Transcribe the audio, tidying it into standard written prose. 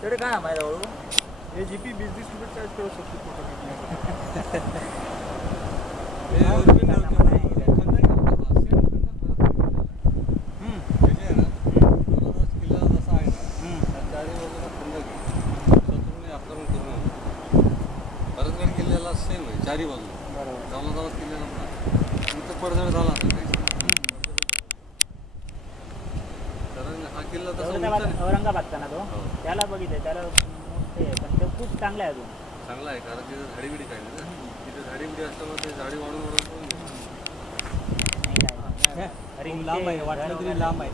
तेवढे काय माहिती हळू हे जीपी 20-20 रुपये चार्ज करू शकतो फोटो सेम आहे चारी बाजू जाऊन जाऊन केलेला इथं पडझड झाला कारण हा किल्ला तसा औरंगाबादचा ना तो त्याला बघितलं त्याला मोठे आहे पण तो खूप चांगला आहे अजून चांगला आहे कारण तिथं झाडीबिडी काय नाही ना तिथे झाडीबिडी असल्यामुळे ते झाडी वाढून लांब आहे वाटलं तरी लांब आहे